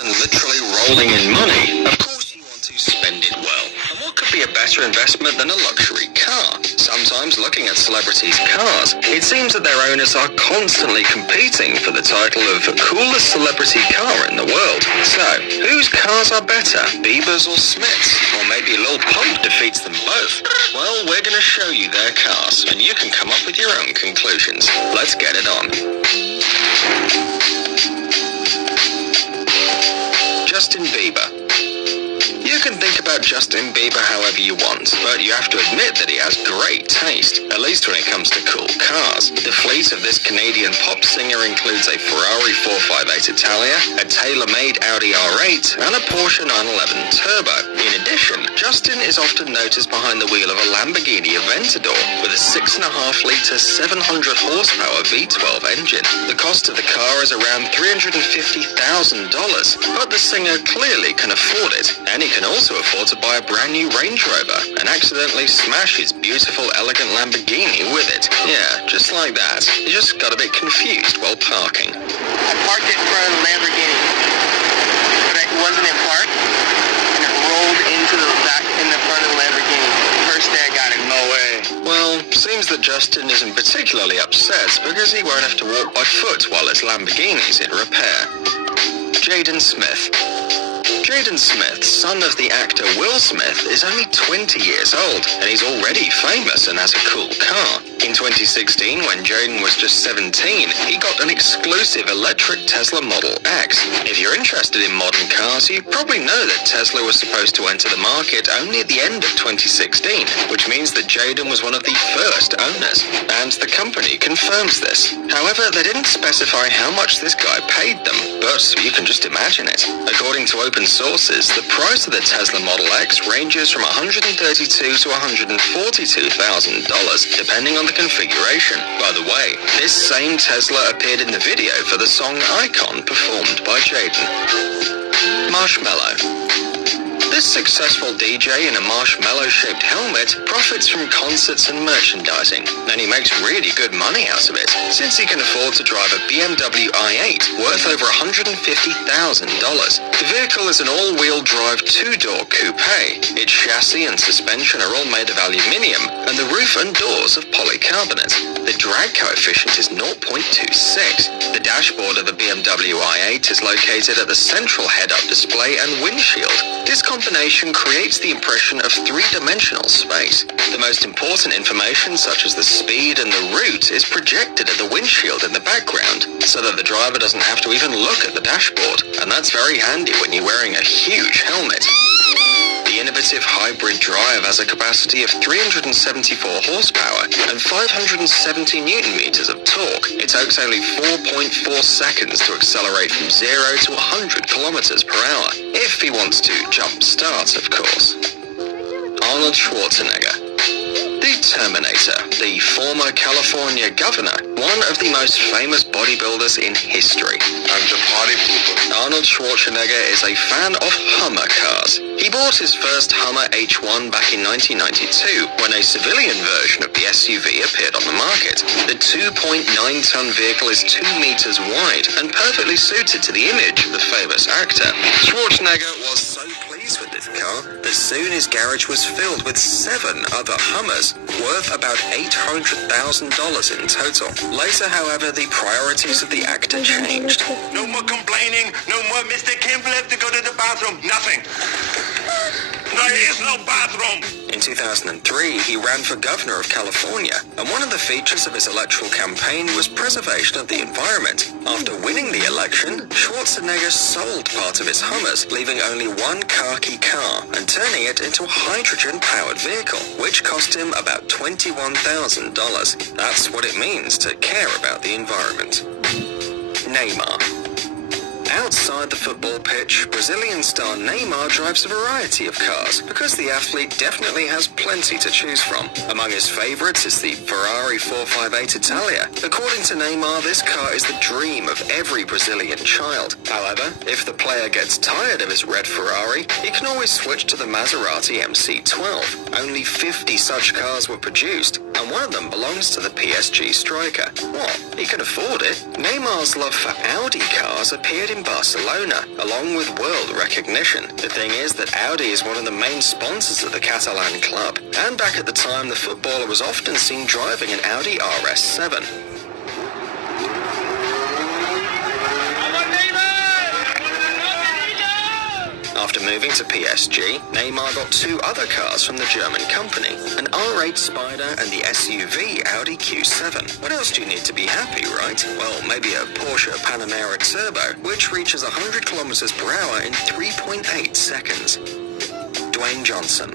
and literally rolling in money, of course you want to spend it well. And what could be a better investment than a luxury car? Sometimes looking at celebrities' cars, it seems that their owners are constantly competing for the title of coolest celebrity car in the world. So, whose cars are better, Bieber's or Smith's? Or maybe Lil Pump defeats them both? Well, we're going to show you their cars, and you can come up with your own conclusions. Let's get it on. Justin Bieber. You can think about Justin Bieber however you want, but you have to admit that he has great taste, at least when it comes to cool cars. The fleet of this Canadian pop singer includes a Ferrari 458 Italia, a tailor-made Audi R8, and a Porsche 911 Turbo. In addition, Justin is often noticed behind the wheel of a Lamborghini Aventador with a 6.5-litre 700-horsepower V12 engine. The cost of the car is around $350,000, but the singer clearly can afford it, and he can also afford to buy a brand new Range Rover and accidentally smash his beautiful, elegant Lamborghini with it. Yeah, just like that. He just got a bit confused while parking. I parked it in front of the Lamborghini, but it wasn't in park, and it rolled into the back in the front of the Lamborghini. First day I got it. No way. Well, seems that Justin isn't particularly upset because he won't have to walk by foot while his Lamborghini's in repair. Jaden Smith. Jaden Smith, son of the actor Will Smith, is only 20 years old, and he's already famous and has a cool car. In 2016, when Jaden was just 17, he got an exclusive electric Tesla Model X. If you're interested in modern cars, you probably know that Tesla was supposed to enter the market only at the end of 2016, which means that Jaden was one of the first owners, and the company confirms this. However, they didn't specify how much this guy paid them, but you can just imagine it. According to open sources, the price of the Tesla Model X ranges from $132,000 to $142,000, depending on the configuration. By the way, this same Tesla appeared in the video for the song Icon performed by Jaden. Marshmello. This successful DJ in a marshmallow-shaped helmet profits from concerts and merchandising, and he makes really good money out of it, since he can afford to drive a BMW i8 worth over $150,000. The vehicle is an all-wheel drive two-door coupe. Its chassis and suspension are all made of aluminium, and the roof and doors of polycarbonate. The drag coefficient is 0.26. The dashboard of the BMW i8 is located at the central head-up display and windshield. This combination creates the impression of three-dimensional space. The most important information, such as the speed and the route, is projected at the windshield in the background, so that the driver doesn't have to even look at the dashboard, and that's very handy when you're wearing a huge helmet. The innovative hybrid drive has a capacity of 374 horsepower and 570 Newton-meters of torque. It takes only 4.4 seconds to accelerate from 0 to 100 kilometers per hour, if he wants to jump start, of course. Arnold Schwarzenegger. The Terminator, the former California governor, one of the most famous bodybuilders in history. I'm the party pooper. Arnold Schwarzenegger is a fan of Hummer cars. He bought his first Hummer H1 back in 1992, when a civilian version of the SUV appeared on the market. The 2.9-ton vehicle is 2 meters wide and perfectly suited to the image of the famous actor. Schwarzenegger was so pleased with this car that soon his garage was filled with 7 other Hummers, worth about $800,000 in total. Later, however, the priorities of the actor changed. No more complaining. No more Mr. Kimball have to go to the bathroom. Nothing. There is no bathroom. In 2003, he ran for governor of California, and one of the features of his electoral campaign was preservation of the environment. After winning the election, Schwarzenegger sold part of his Hummers, leaving only one khaki car and turning it into a hydrogen-powered vehicle, which cost him about $21,000. That's what it means to care about the environment. Neymar. Outside the football pitch, Brazilian star Neymar drives a variety of cars because the athlete definitely has plenty to choose from. Among his favorites is the Ferrari 458 Italia. According to Neymar, this car is the dream of every Brazilian child. However, if the player gets tired of his red Ferrari, he can always switch to the Maserati MC12. Only 50 such cars were produced, and one of them belongs to the PSG striker. What? He can afford it. Neymar's love for Audi cars appeared in Barcelona, along with world recognition. The thing is that Audi is one of the main sponsors of the Catalan club, and back at the time the footballer was often seen driving an Audi RS7. After moving to PSG, Neymar got two other cars from the German company, an R8 Spider and the SUV Audi Q7. What else do you need to be happy, right? Well, maybe a Porsche Panamera Turbo, which reaches 100 kilometers per hour in 3.8 seconds. Dwayne Johnson.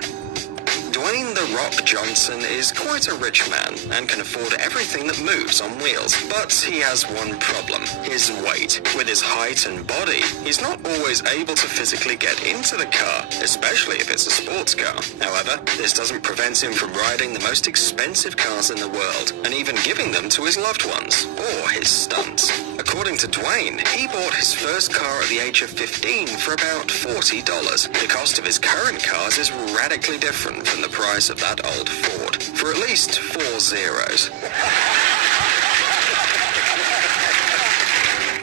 Dwayne "The Rock" Johnson is quite a rich man and can afford everything that moves on wheels, but he has one problem: his weight. With his height and body, he's not always able to physically get into the car, especially if it's a sports car. However, this doesn't prevent him from riding the most expensive cars in the world and even giving them to his loved ones or his stunts. According to Dwayne, he bought his first car at the age of 15 for about $40. The cost of his current cars is radically different from the price of that old Ford, for at least 4 zeros.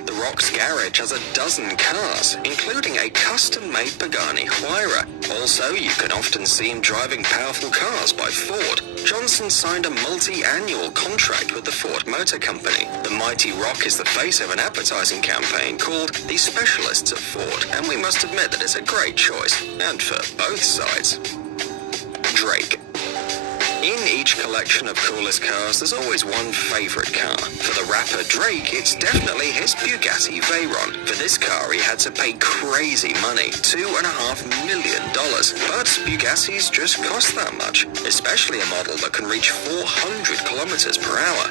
The Rock's garage has a dozen cars, including a custom-made Pagani Huayra. Also, you can often see him driving powerful cars by Ford. Johnson signed a multi-annual contract with the Ford Motor Company. The mighty Rock is the face of an advertising campaign called The Specialists of Ford, and we must admit that it's a great choice, and for both sides. Drake. In each collection of coolest cars, there's always one favorite car. For the rapper Drake, it's definitely his Bugatti Veyron. For this car, he had to pay crazy money, $2.5 million. But Bugattis just cost that much, especially a model that can reach 400 kilometers per hour.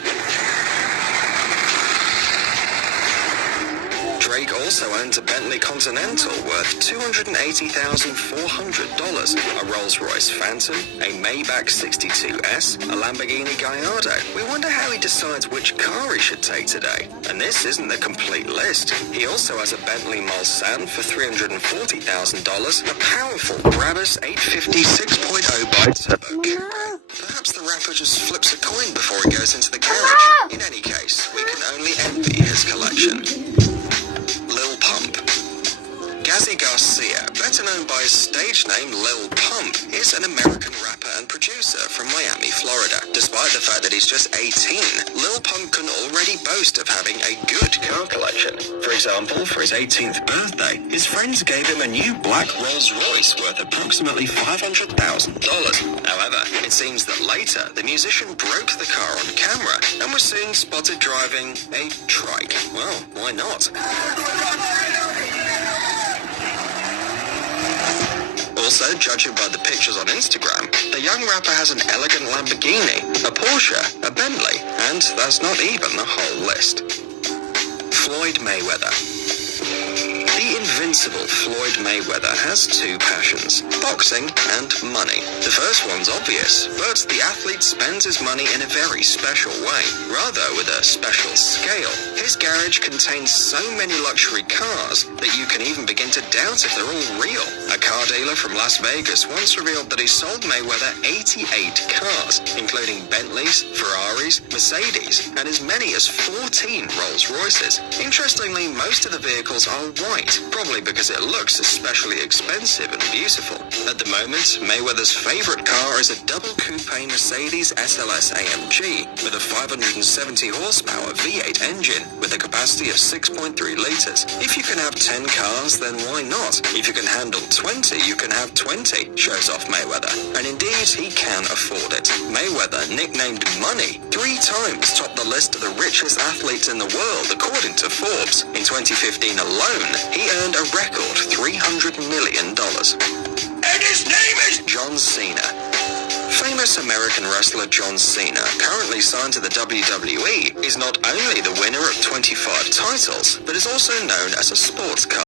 Drake also owns a Bentley Continental worth $280,400, a Rolls-Royce Phantom, a Maybach 62S, a Lamborghini Gallardo. We wonder how he decides which car he should take today. And this isn't the complete list. He also has a Bentley Mulsanne for $340,000, a powerful Brabus 850 6.0 bi-turbo coupe. Perhaps the rapper just flips a coin before he goes into the garage. In any case, we can only envy his collection. Lil Pump. Gazzy Garcia, better known by his stage name Lil Pump, is an American rapper and producer from Miami, Florida. Despite the fact that he's just 18, Lil Pump can already boast of having a good car collection. For example, for his 18th birthday, his friends gave him a new black Rolls Royce worth approximately $500,000. However, it seems that later, the musician broke the car on camera and was soon spotted driving a trike. Well, why not? Also, judging by the pictures on Instagram, the young rapper has an elegant Lamborghini, a Porsche, a Bentley, and that's not even the whole list. Floyd Mayweather. The invincible Floyd Mayweather has two passions: boxing and money. The first one's obvious, but the athlete spends his money in a very special way, rather with a special scale. His garage contains so many luxury cars that you can even begin to doubt if they're all real. A car dealer from Las Vegas once revealed that he sold Mayweather 88 cars, including Bentleys, Ferraris, Mercedes, and as many as 14 Rolls Royces. Interestingly, most of the vehicles are white, probably because it looks especially expensive and beautiful. At the moment, Mayweather's favorite car is a double coupe Mercedes SLS AMG with a 570 horsepower V8 engine with a capacity of 6.3 liters. If you can have 10 cars, then why not? If you can handle 20, you can have 20, shows off Mayweather. And indeed, he can afford it. Mayweather, nicknamed Money, 3 times topped the list of the richest athletes in the world according to Forbes. In 2015 alone, he earned a record $300 million. And his name is John Cena. Famous American wrestler John Cena, currently signed to the WWE, is not only the winner of 25 titles, but is also known as a sports car